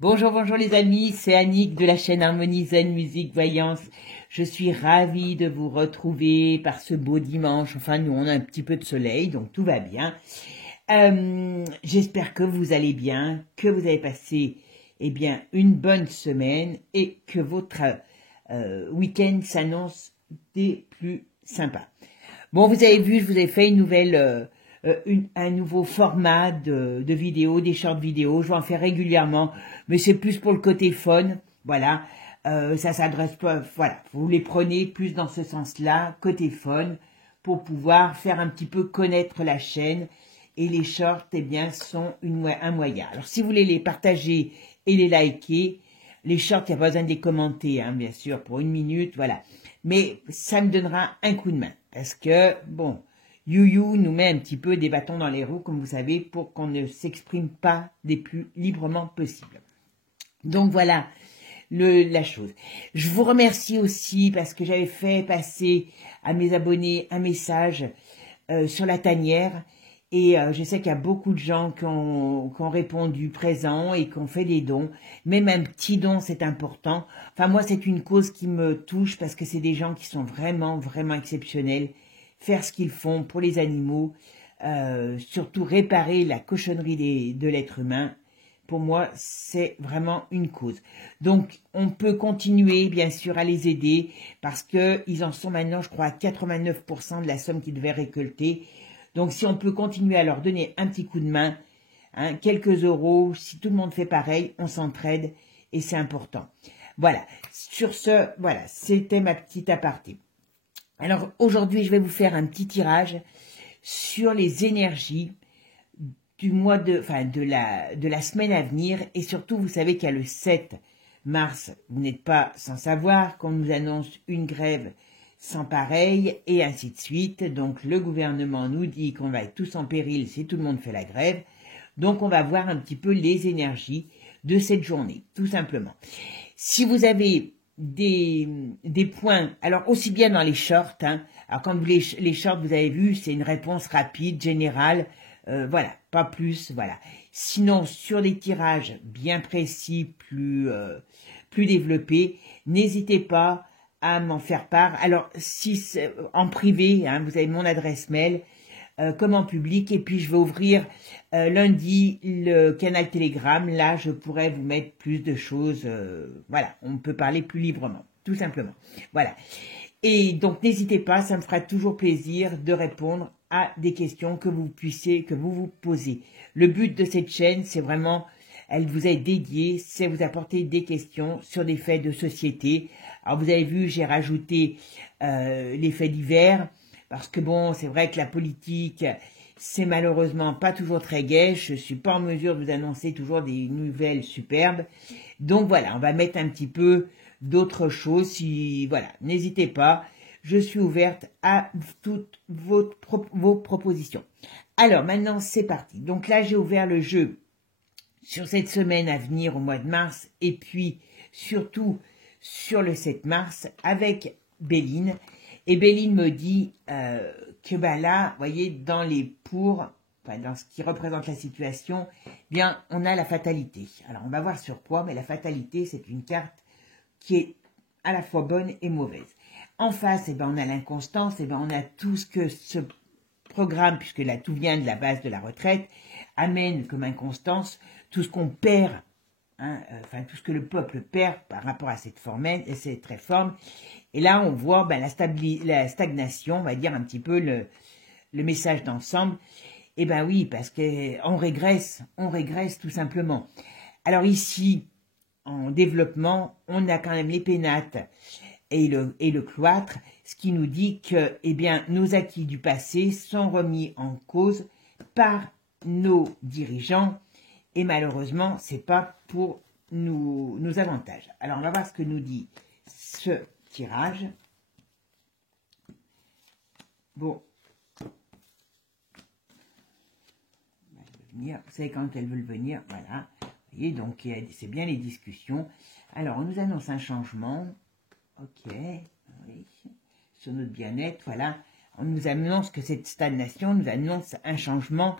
Bonjour, bonjour les amis, c'est Annick de la chaîne Harmonie Zen Musique Voyance. Je suis ravie de vous retrouver par ce beau dimanche. Enfin, nous, on a un petit peu de soleil, donc tout va bien. J'espère que vous allez bien, que vous avez passé une bonne semaine et que votre week-end s'annonce des plus sympas. Bon, vous avez vu, je vous ai fait une nouvelle... un nouveau format de vidéos, des short vidéos. Je vais en faire régulièrement, mais c'est plus pour le côté fun. Voilà, ça s'adresse pas. Voilà, vous les prenez plus dans ce sens-là, côté fun, pour pouvoir faire un petit peu connaître la chaîne. Et les shorts, sont un moyen. Alors, si vous voulez les partager et les liker, les shorts, il n'y a pas besoin de les commenter, hein, bien sûr, pour 1 minute, voilà. Mais ça me donnera un coup de main, parce que, bon, YouYou nous met un petit peu des bâtons dans les roues, comme vous savez, pour qu'on ne s'exprime pas les plus librement possible. Donc voilà la chose. Je vous remercie aussi parce que j'avais fait passer à mes abonnés un message sur la tanière et je sais qu'il y a beaucoup de gens qui ont répondu présent et qui ont fait des dons. Même un petit don, c'est important. Enfin, moi, c'est une cause qui me touche parce que c'est des gens qui sont vraiment, vraiment exceptionnels. Faire ce qu'ils font pour les animaux, surtout réparer la cochonnerie de l'être humain, pour moi, c'est vraiment une cause. Donc, on peut continuer, bien sûr, à les aider, parce qu'ils en sont maintenant, je crois, à 89% de la somme qu'ils devaient récolter. Donc, si on peut continuer à leur donner un petit coup de main, hein, quelques euros, si tout le monde fait pareil, on s'entraide, et c'est important. Voilà, sur ce, voilà, c'était ma petite aparté. Alors aujourd'hui, je vais vous faire un petit tirage sur les énergies du mois de la semaine à venir et surtout, vous savez qu'il y a le 7 mars, vous n'êtes pas sans savoir qu'on nous annonce une grève sans pareil et ainsi de suite. Donc le gouvernement nous dit qu'on va être tous en péril si tout le monde fait la grève. Donc on va voir un petit peu les énergies de cette journée, tout simplement. Si vous avez des points, alors aussi bien dans les shorts, hein, alors quand les shorts, vous avez vu, c'est une réponse rapide, générale, voilà, pas plus, voilà. Sinon, sur des tirages bien précis, plus développés, n'hésitez pas à m'en faire part. Alors, si en privé, hein, vous avez mon adresse mail, comme en public, et puis je vais ouvrir lundi le canal Telegram. Là, je pourrais vous mettre plus de choses. Voilà, on peut parler plus librement, tout simplement. Voilà. Et donc, n'hésitez pas, ça me fera toujours plaisir de répondre à des questions que vous vous posez. Le but de cette chaîne, c'est vraiment, elle vous est dédiée, c'est vous apporter des questions sur des faits de société. Alors, vous avez vu, j'ai rajouté les faits divers, parce que bon, c'est vrai que la politique, c'est malheureusement pas toujours très gai. Je suis pas en mesure de vous annoncer toujours des nouvelles superbes. Donc voilà, on va mettre un petit peu d'autres choses. Voilà, n'hésitez pas. Je suis ouverte à toutes vos propositions. Alors maintenant, c'est parti. Donc là, j'ai ouvert le jeu sur cette semaine à venir au mois de mars et puis surtout sur le 7 mars avec Béline. Et Béline me dit que là, vous voyez, dans dans ce qui représente la situation, bien, on a la fatalité. Alors, on va voir sur quoi, mais la fatalité, c'est une carte qui est à la fois bonne et mauvaise. En face, on a l'inconstance, on a tout ce que ce programme, puisque là, tout vient de la base de la retraite, amène comme inconstance, tout ce qu'on perd, hein, tout ce que le peuple perd par rapport à cette réforme. Et là, on voit la stagnation, on va dire un petit peu le message d'ensemble. Eh bien oui, parce qu'on régresse tout simplement. Alors ici, en développement, on a quand même les pénates et le cloître, ce qui nous dit que nos acquis du passé sont remis en cause par nos dirigeants et malheureusement, c'est pas pour nos avantages. Alors, on va voir ce que nous dit ce tirage. Bon. Vous savez quand elles veulent venir, voilà. Vous voyez, donc c'est bien les discussions. Alors, on nous annonce un changement. Ok, oui. Sur notre bien-être, voilà. On nous annonce que cette stagnation nous annonce un changement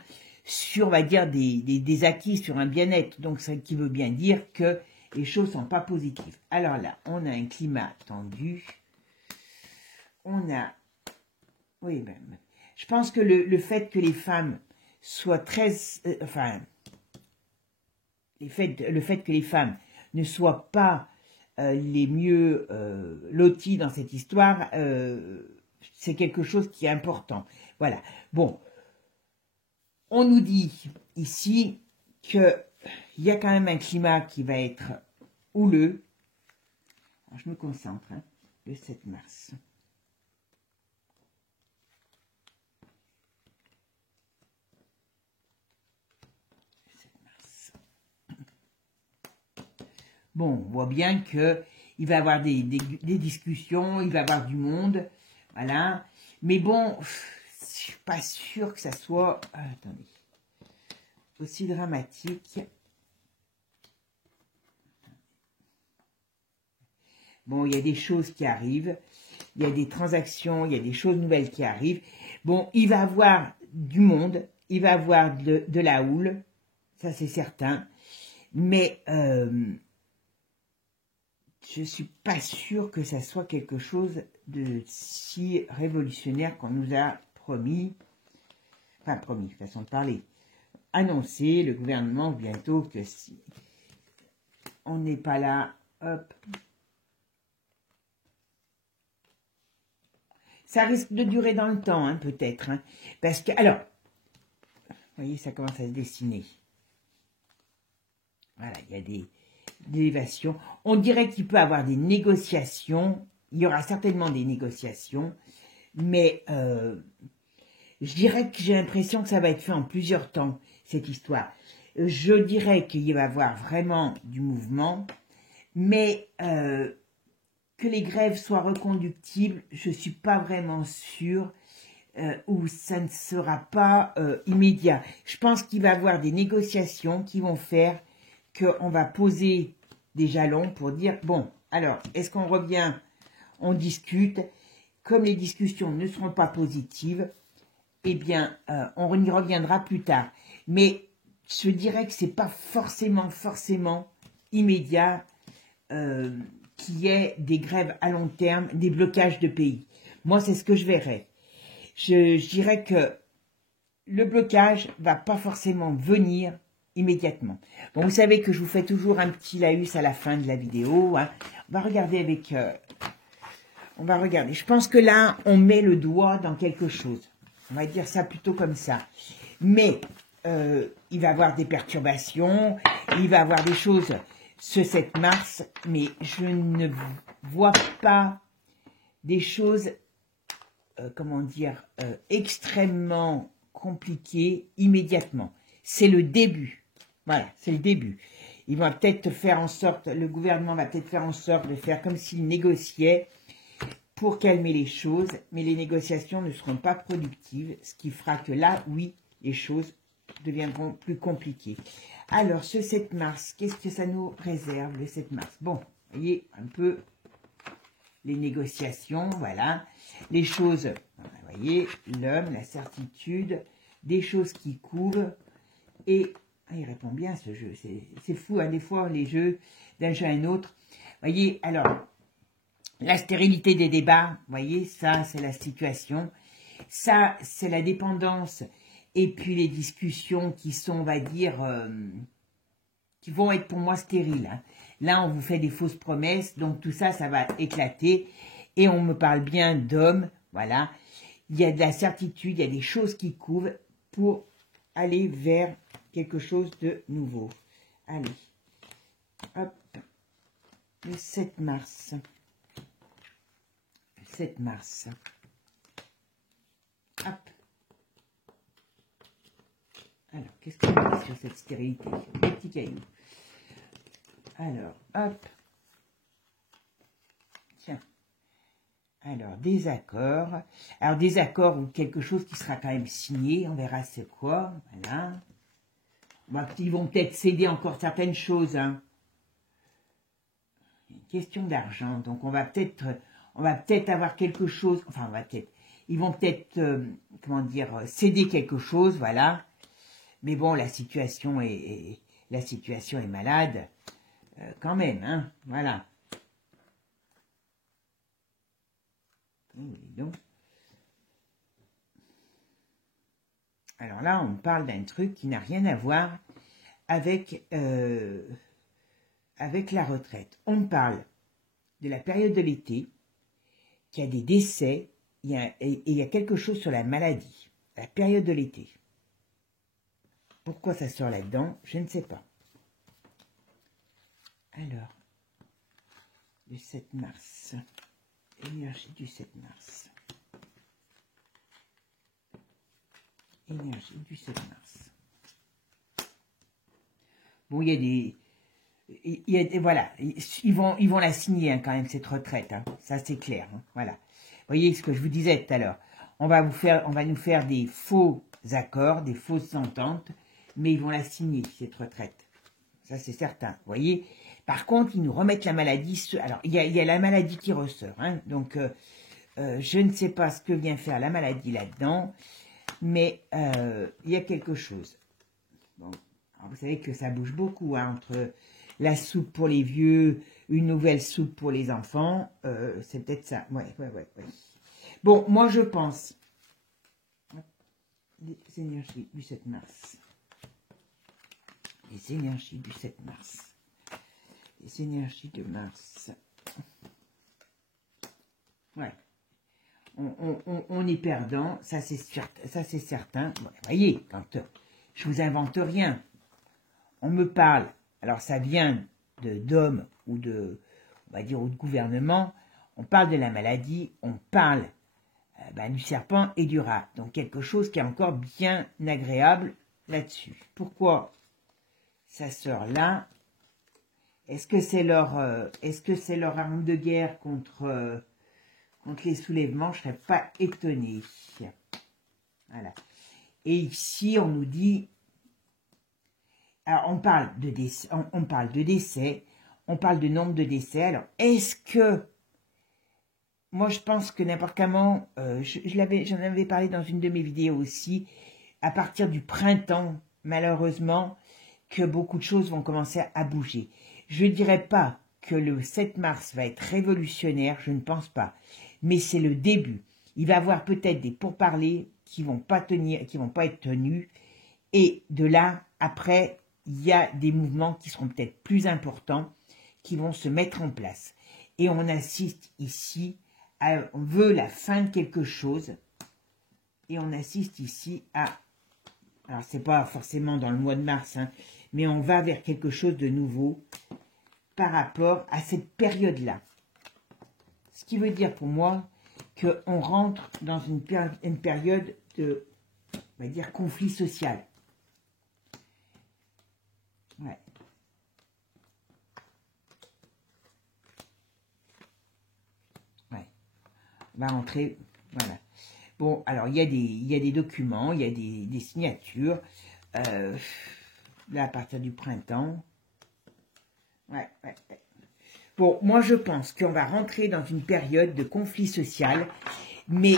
sur, on va dire, des acquis, sur un bien-être. Donc, ça qui veut bien dire que les choses sont pas positives. Alors là, on a un climat tendu. On a... Oui, ben, je pense que le fait que les femmes soient très... enfin, le fait que les femmes ne soient pas les mieux loties dans cette histoire, c'est quelque chose qui est important. Voilà. Bon, on nous dit ici qu'il y a quand même un climat qui va être houleux. Alors, je me concentre, hein, le 7 mars. Bon, on voit bien que il va y avoir des discussions, il va y avoir du monde, voilà. Mais bon, je suis pas sûre que ça soit, attendez, aussi dramatique. Bon, il y a des choses qui arrivent, il y a des transactions, il y a des choses nouvelles qui arrivent. Bon, il va y avoir du monde, il va y avoir de la houle, ça c'est certain. Mais je suis pas sûre que ça soit quelque chose de si révolutionnaire qu'on nous a promis. Enfin, promis, façon de parler. Annoncé, le gouvernement, bientôt, que si on n'est pas là, hop. Ça risque de durer dans le temps, hein, peut-être. Hein, parce que, alors, vous voyez, ça commence à se dessiner. Voilà, il y a des élévations. On dirait qu'il peut y avoir des négociations. Il y aura certainement des négociations. Mais je dirais que j'ai l'impression que ça va être fait en plusieurs temps, cette histoire. Je dirais qu'il va y avoir vraiment du mouvement. Mais que les grèves soient reconductibles, je ne suis pas vraiment sûre. Ou ça ne sera pas immédiat. Je pense qu'il va y avoir des négociations qui vont faire qu'on va poser des jalons pour dire, bon, alors, est-ce qu'on revient, on discute, comme les discussions ne seront pas positives, eh bien, on y reviendra plus tard. Mais je dirais que c'est pas forcément immédiat qu'il y ait des grèves à long terme, des blocages de pays. Moi, c'est ce que je verrais. Je dirais que le blocage va pas forcément venir immédiatement. Bon, vous savez que je vous fais toujours un petit laïus à la fin de la vidéo. Hein. On va regarder avec... on va regarder. Je pense que là, on met le doigt dans quelque chose. On va dire ça plutôt comme ça. Mais il va y avoir des perturbations, il va y avoir des choses ce 7 mars, mais je ne vois pas des choses, comment dire, extrêmement compliquées immédiatement. C'est le début. Voilà, c'est le début. Ils vont peut-être faire en sorte, le gouvernement va peut-être faire en sorte de faire comme s'il négociait pour calmer les choses, mais les négociations ne seront pas productives, ce qui fera que là, oui, les choses deviendront plus compliquées. Alors, ce 7 mars, qu'est-ce que ça nous réserve, le 7 mars? Bon, vous voyez, un peu les négociations, voilà. Les choses, vous voyez, l'homme, la certitude, des choses qui couvent, et... Ah, il répond bien ce jeu, c'est fou, hein, des fois, les jeux d'un jeu à un autre. Vous voyez, alors, la stérilité des débats, vous voyez, ça, c'est la situation. Ça, c'est la dépendance. Et puis, les discussions qui sont, on va dire, qui vont être pour moi stériles. Hein. Là, on vous fait des fausses promesses, donc tout ça, ça va éclater. Et on me parle bien d'hommes, voilà. Il y a de la certitude, il y a des choses qui couvrent pour aller vers quelque chose de nouveau. Allez, hop, le 7 mars. Le 7 mars. Hop. Alors, qu'est-ce qu'on dit sur cette stérilité? Des petits cailloux. Alors, hop. Tiens. Alors, des accords. Alors, des accords ou quelque chose qui sera quand même signé. On verra c'est quoi. Voilà. Bon, ils vont peut-être céder encore certaines choses. Hein. Une question d'argent. Donc, on va peut-être avoir quelque chose. Enfin, ils vont peut-être, comment dire, céder quelque chose. Voilà. Mais bon, la situation est malade, quand même, hein, voilà. Oh, dis donc. Alors là, on parle d'un truc qui n'a rien à voir avec, avec la retraite. On parle de la période de l'été, qu'il y a des décès, et il y a quelque chose sur la maladie, la période de l'été. Pourquoi ça sort là-dedans, je ne sais pas. Alors, le 7 mars, énergie du 7 mars. Énergie du 7 mars. Bon, il y a des, voilà, ils vont la signer, hein, quand même, cette retraite, hein, ça c'est clair, hein, voilà. Vous voyez ce que je vous disais tout à l'heure, on va nous faire des faux accords, des fausses ententes, mais ils vont la signer, cette retraite, ça c'est certain, vous voyez. Par contre, ils nous remettent la maladie, alors il y a la maladie qui ressort, hein, donc je ne sais pas ce que vient faire la maladie là-dedans, mais il y a quelque chose. Bon, alors vous savez que ça bouge beaucoup, hein, entre la soupe pour les vieux, une nouvelle soupe pour les enfants, c'est peut-être ça. Ouais. Bon, moi je pense, les énergies du 7 mars. Les énergies du 7 mars. Les énergies de mars. Ouais. On est perdant, ça c'est certain. Bon, vous voyez, quand je vous invente rien, on me parle, alors ça vient d'hommes ou de, on va dire, ou de gouvernement, on parle de la maladie, on parle du serpent et du rat. Donc quelque chose qui est encore bien agréable là-dessus. Pourquoi ça sort là? Est-ce que c'est leur arme de guerre contre les soulèvements? Je ne serais pas étonnée. Voilà. Et ici, on nous dit, alors on parle de décès, on parle de nombre de décès. Alors, est-ce que, moi je pense que n'importe comment, j'en avais parlé dans une de mes vidéos aussi, à partir du printemps, malheureusement, que beaucoup de choses vont commencer à bouger. Je ne dirais pas que le 7 mars va être révolutionnaire, je ne pense pas, mais c'est le début. Il va y avoir peut-être des pourparlers qui vont pas être tenus, et de là, après, il y a des mouvements qui seront peut-être plus importants, qui vont se mettre en place. Et on assiste ici, on veut la fin de quelque chose, et on assiste ici à, alors c'est pas forcément dans le mois de mars, hein, mais on va vers quelque chose de nouveau par rapport à cette période-là. Ce qui veut dire pour moi qu'on rentre dans une période de, on va dire, conflit social. Ouais. Ouais. On va entrer, voilà. Bon, alors il y a des documents, il y a des signatures. Là, à partir du printemps. Ouais. Bon, moi je pense qu'on va rentrer dans une période de conflit social, mais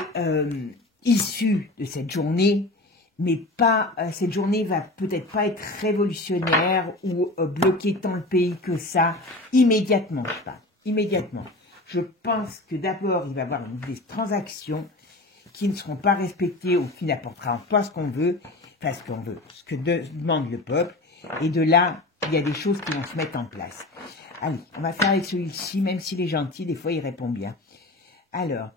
issue de cette journée, mais pas, cette journée va peut-être pas être révolutionnaire ou bloquer tant le pays que ça, immédiatement, pas immédiatement. Je pense que d'abord, il va y avoir des transactions qui ne seront pas respectées ou qui n'apporteront pas ce qu'on veut, enfin ce qu'on veut, ce que demande le peuple, et de là, il y a des choses qui vont se mettre en place. Allez, on va faire avec celui-ci, même s'il est gentil, des fois il répond bien. Alors,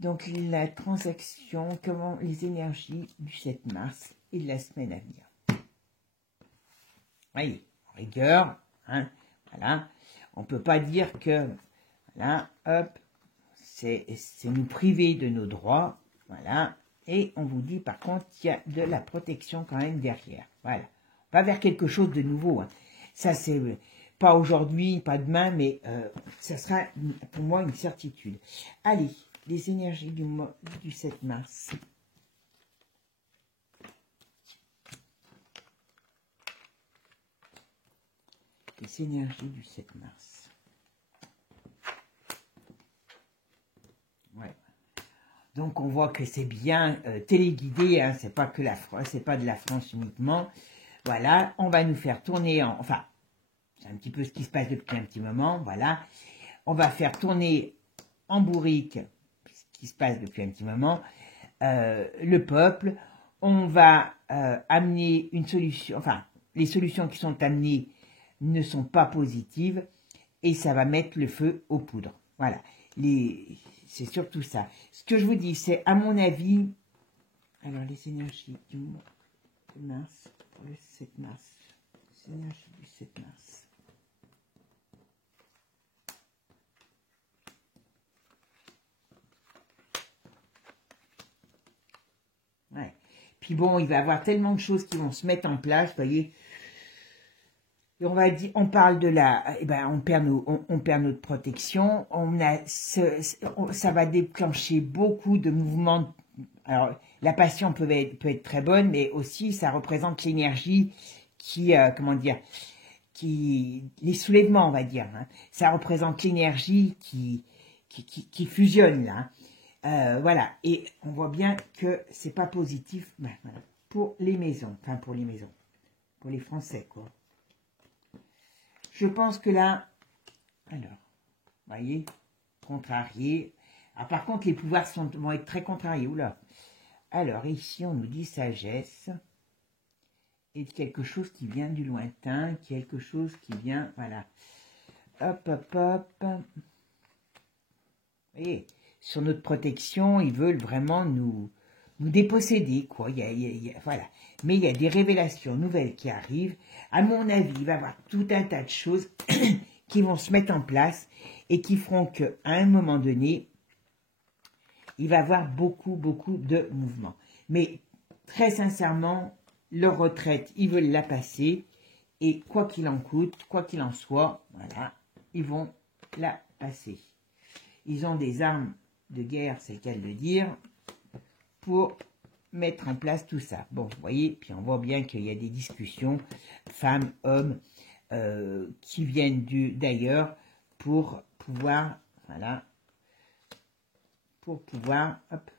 donc la transaction, comment les énergies du 7 mars et de la semaine à venir. Voyez, en rigueur, hein, voilà, on ne peut pas dire que, voilà, hop, c'est nous priver de nos droits, voilà, et on vous dit par contre qu'il y a de la protection quand même derrière, voilà. On va vers quelque chose de nouveau, hein. Ça c'est pas aujourd'hui, pas demain, mais ça sera pour moi une certitude. Allez, les énergies du 7 mars. Les énergies du 7 mars. Ouais. Donc on voit que c'est bien téléguidé, hein, c'est pas que la France, c'est pas de la France uniquement. Voilà, on va nous faire tourner en, enfin, c'est un petit peu ce qui se passe depuis un petit moment, voilà. On va faire tourner en bourrique ce qui se passe depuis un petit moment, le peuple. On va amener une solution, enfin, les solutions qui sont amenées ne sont pas positives et ça va mettre le feu aux poudres. Voilà, c'est surtout ça. Ce que je vous dis, c'est à mon avis, alors les énergies du mois de mars, pour le 7 mars, les énergies du 7 mars. Ouais. Puis bon, il va y avoir tellement de choses qui vont se mettre en place, vous voyez. Et on va dire, on parle de la, eh ben, on perd notre protection. Ça va déclencher beaucoup de mouvements. Alors, la passion peut être très bonne, mais aussi ça représente l'énergie qui, comment dire, les soulèvements, on va dire. Hein. Ça représente l'énergie qui fusionne là. Voilà, et on voit bien que c'est pas positif voilà, pour les maisons, enfin pour les Français, quoi. Je pense que là, alors, vous voyez, contrarié. Ah, par contre, les pouvoirs vont être très contrariés, oula. Alors, ici, on nous dit sagesse, et quelque chose qui vient du lointain, quelque chose qui vient, voilà. Hop, hop, hop. Vous voyez, sur notre protection, ils veulent vraiment nous déposséder, quoi. Voilà. Mais il y a des révélations nouvelles qui arrivent. À mon avis, il va y avoir tout un tas de choses qui vont se mettre en place et qui feront qu'à un moment donné, il va y avoir beaucoup, beaucoup de mouvements. Mais très sincèrement, leur retraite, ils veulent la passer. Et quoi qu'il en coûte, quoi qu'il en soit, voilà, ils vont la passer. Ils ont des armes de guerre, c'est le cas de le dire, pour mettre en place tout ça. Bon, vous voyez, puis on voit bien qu'il y a des discussions, femmes, hommes, qui viennent d'ailleurs pour pouvoir, voilà, pour pouvoir, hop,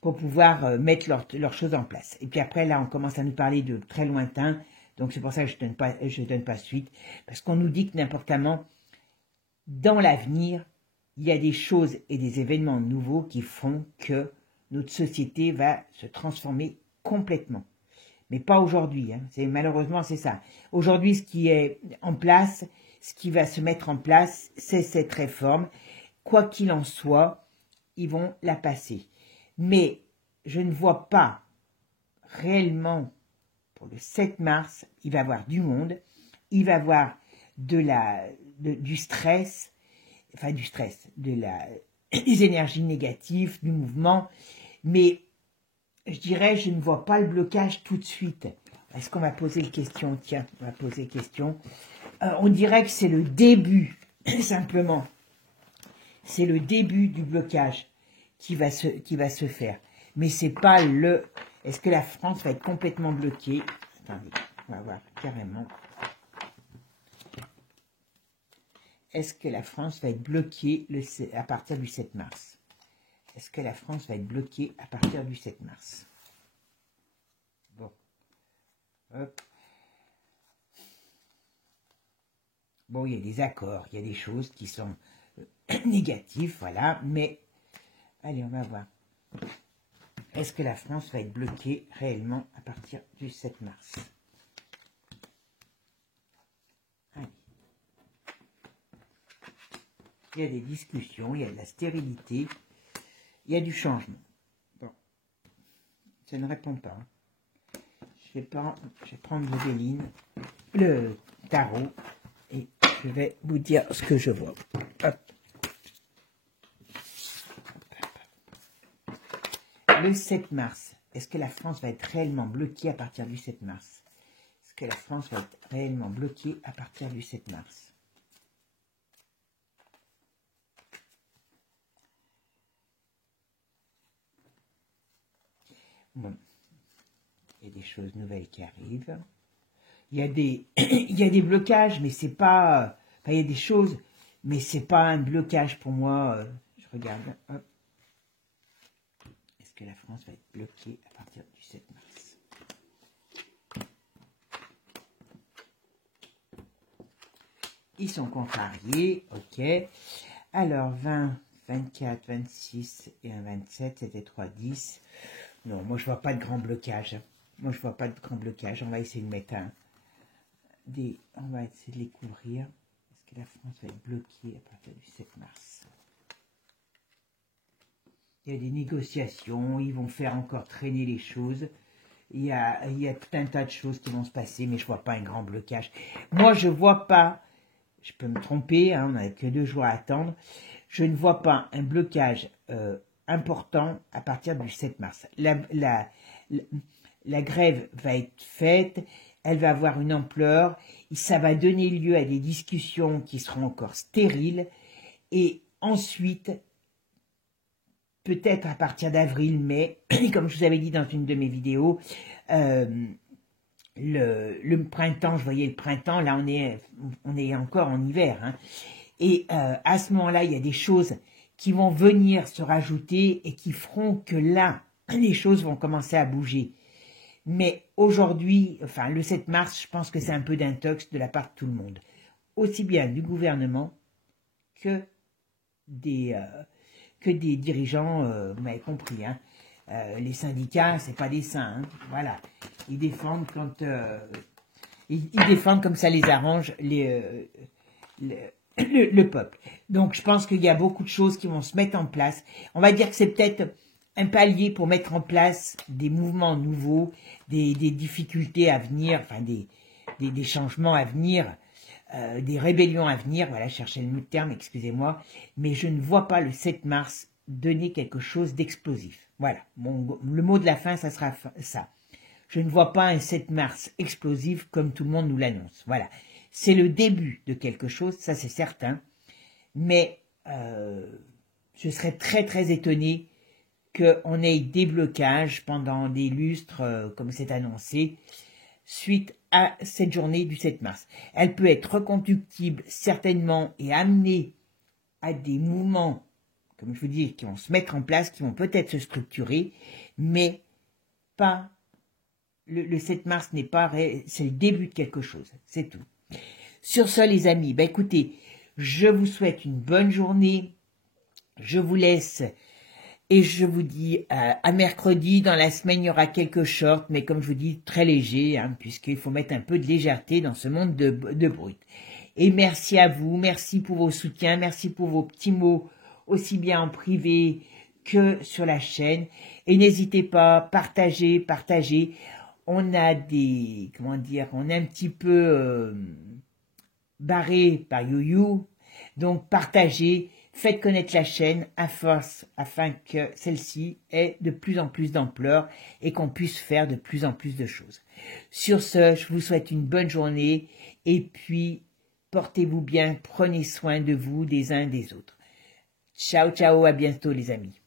pour pouvoir mettre leurs choses en place. Et puis après, là, on commence à nous parler de très lointain, donc c'est pour ça que je donne pas suite, parce qu'on nous dit que n'importe comment, dans l'avenir, il y a des choses et des événements nouveaux qui font que notre société va se transformer complètement. Mais pas aujourd'hui, hein. Malheureusement, c'est ça. Aujourd'hui, ce qui est en place, ce qui va se mettre en place, c'est cette réforme. Quoi qu'il en soit, ils vont la passer. Mais je ne vois pas réellement, pour le 7 mars, il va y avoir du monde, il va y avoir du stress, enfin du stress, des énergies négatives, du mouvement, mais je dirais, je ne vois pas le blocage tout de suite. Est-ce qu'on va poser une question? Tiens, on va poser une question. On dirait que c'est le début, simplement. C'est le début du blocage qui va se faire. Mais c'est pas le... Est-ce que la France va être complètement bloquée? Attendez, on va voir carrément. Est-ce que la France va être bloquée à partir du 7 mars? Est-ce que la France va être bloquée à partir du 7 mars? Bon. Hop. Bon, il y a des accords, il y a des choses qui sont négatives, voilà, mais... Allez, on va voir. Est-ce que la France va être bloquée réellement à partir du 7 mars? Allez. Il y a des discussions, il y a de la stérilité, il y a du changement. Bon, ça ne répond pas. Je vais prendre le Béline, le tarot, et je vais vous dire ce que je vois. Hop. Le 7 mars, est-ce que la France va être réellement bloquée à partir du 7 mars? Est-ce que la France va être réellement bloquée à partir du 7 mars? Bon, il y a des choses nouvelles qui arrivent. Il y a des blocages, mais c'est pas... Enfin, il y a des choses, mais c'est pas un blocage pour moi. Je regarde. Hop. que la France va être bloquée à partir du 7 mars. Ils sont contrariés, ok. Alors, 20, 24, 26 et un 27, c'était 3, 10. Non, moi, je vois pas de grand blocage. Moi, je vois pas de grand blocage. On va essayer de mettre on va essayer de les couvrir. Parce que la France va être bloquée à partir du 7 mars. Il y a des négociations. Ils vont faire encore traîner les choses. Il y a tout un tas de choses qui vont se passer, mais je vois pas un grand blocage. Moi, je vois pas... Je peux me tromper, hein, on n'a que 2 jours à attendre. Je ne vois pas un blocage important à partir du 7 mars. La grève va être faite, elle va avoir une ampleur, et ça va donner lieu à des discussions qui seront encore stériles. Et ensuite, peut-être à partir d'avril, mai, comme je vous avais dit dans une de mes vidéos, le printemps, je voyais le printemps, là on est encore en hiver, hein. Et à ce moment-là, il y a des choses qui vont venir se rajouter et qui feront que là, les choses vont commencer à bouger. Mais aujourd'hui, enfin le 7 mars, je pense que c'est un peu d'intox de la part de tout le monde, aussi bien du gouvernement que des dirigeants, vous m'avez compris, hein. Les syndicats, c'est pas des saints, hein. Voilà. Ils défendent quand ils défendent comme ça les arrange le peuple. Donc je pense qu'il y a beaucoup de choses qui vont se mettre en place. On va dire que c'est peut-être un palier pour mettre en place des mouvements nouveaux, des difficultés à venir, enfin des changements à venir, des rébellions à venir. Voilà, je cherchais le terme, excusez-moi, mais je ne vois pas le 7 mars donner quelque chose d'explosif. Voilà, le mot de la fin, ça sera ça. Je ne vois pas un 7 mars explosif comme tout le monde nous l'annonce. Voilà, c'est le début de quelque chose, ça c'est certain, mais je serais très très étonné qu'on ait des blocages pendant des lustres, comme c'est annoncé, suite à cette journée du 7 mars. Elle peut être reconductible certainement et amener à des mouvements, comme je vous dis, qui vont se mettre en place, qui vont peut-être se structurer, mais pas... Le 7 mars n'est pas... C'est le début de quelque chose, c'est tout. Sur ce, les amis, ben écoutez, je vous souhaite une bonne journée. Je vous laisse et je vous dis à mercredi. Dans la semaine, il y aura quelques shorts, mais comme je vous dis, très léger, hein, puisqu'il faut mettre un peu de légèreté dans ce monde de brut. Et merci à vous, merci pour vos soutiens, merci pour vos petits mots, aussi bien en privé que sur la chaîne. Et n'hésitez pas, partagez. On a comment dire, on est un petit peu barré par YouYou, donc partagez, faites connaître la chaîne à force afin que celle-ci ait de plus en plus d'ampleur et qu'on puisse faire de plus en plus de choses. Sur ce, je vous souhaite une bonne journée et puis portez-vous bien, prenez soin de vous, des uns et des autres. Ciao, ciao, à bientôt les amis.